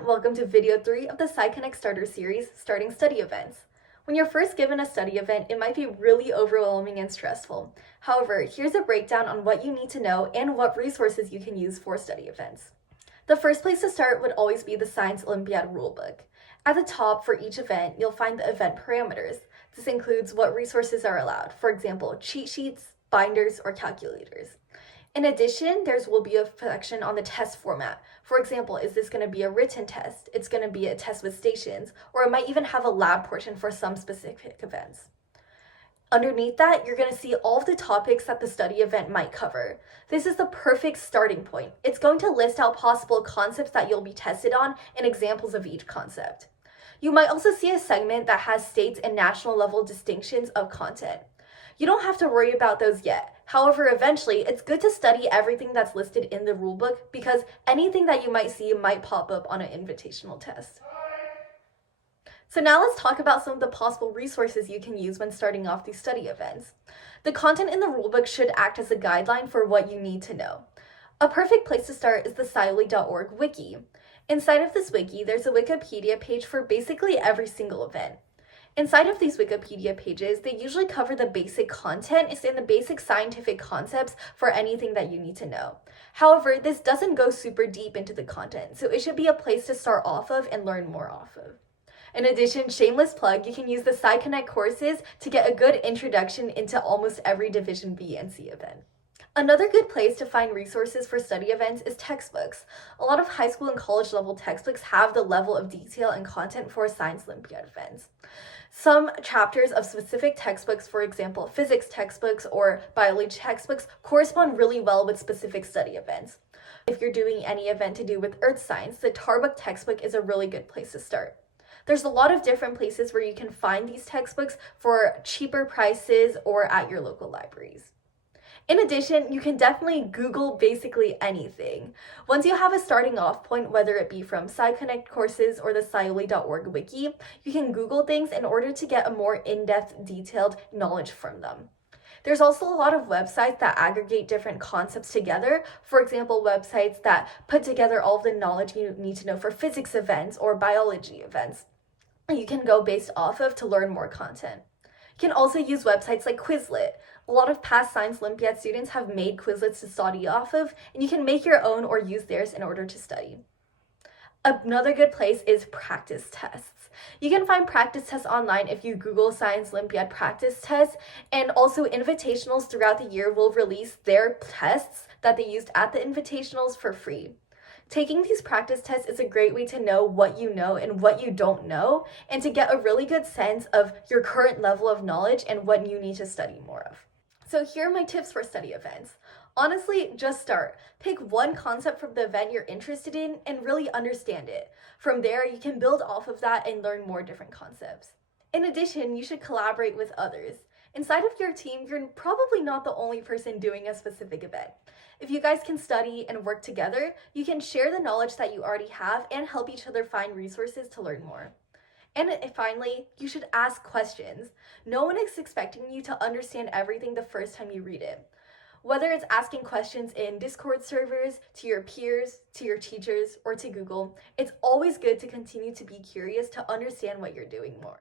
everyone, welcome to video 3 of the SciConnect Starter Series, Starting Study Events. When you're first given a study event, it might be really overwhelming and stressful. However, here's a breakdown on what you need to know and what resources you can use for study events. The first place to start would always be the Science Olympiad rulebook. At the top for each event, you'll find the event parameters. This includes what resources are allowed, for example, cheat sheets, binders, or calculators. In addition, there will be a section on the test format. For example, is this going to be a written test? It's going to be a test with stations, or it might even have a lab portion for some specific events. Underneath that, you're going to see all of the topics that the study event might cover. This is the perfect starting point. It's going to list out possible concepts that you'll be tested on and examples of each concept. You might also see a segment that has states and national level distinctions of content. You don't have to worry about those yet. However, eventually, it's good to study everything that's listed in the rulebook because anything that you might see might pop up on an invitational test. So now let's talk about some of the possible resources you can use when starting off these study events. The content in the rulebook should act as a guideline for what you need to know. A perfect place to start is the scioli.org wiki. Inside of this wiki, there's a Wikipedia page for basically every single event. Inside of these Wikipedia pages, they usually cover the basic content and the basic scientific concepts for anything that you need to know. However, this doesn't go super deep into the content, so it should be a place to start off of and learn more off of. In addition, shameless plug, you can use the SciConnect courses to get a good introduction into almost every Division B and C event. Another good place to find resources for study events is textbooks. A lot of high school and college level textbooks have the level of detail and content for Science Olympiad events. Some chapters of specific textbooks, for example, physics textbooks or biology textbooks, correspond really well with specific study events. If you're doing any event to do with earth science, the Tarbook textbook is a really good place to start. There's a lot of different places where you can find these textbooks for cheaper prices or at your local libraries. In addition, you can definitely Google basically anything. Once you have a starting off point, whether it be from SciConnect courses or the scioli.org wiki, you can Google things in order to get a more in-depth, detailed knowledge from them. There's also a lot of websites that aggregate different concepts together. For example, websites that put together all of the knowledge you need to know for physics events or biology events. You can go based off of to learn more content. You can also use websites like Quizlet. A lot of past Science Olympiad students have made Quizlets to study off of, and you can make your own or use theirs in order to study. Another good place is practice tests. You can find practice tests online if you Google Science Olympiad practice tests, and also invitationals throughout the year will release their tests that they used at the invitationals for free. Taking these practice tests is a great way to know what you know and what you don't know, and to get a really good sense of your current level of knowledge and what you need to study more of. So here are my tips for study events. Honestly, just start. Pick one concept from the event you're interested in and really understand it. From there, you can build off of that and learn more different concepts. In addition, you should collaborate with others. Inside of your team, you're probably not the only person doing a specific event. If you guys can study and work together, you can share the knowledge that you already have and help each other find resources to learn more. And finally, you should ask questions. No one is expecting you to understand everything the first time you read it. Whether it's asking questions in Discord servers, to your peers, to your teachers, or to Google, it's always good to continue to be curious to understand what you're doing more.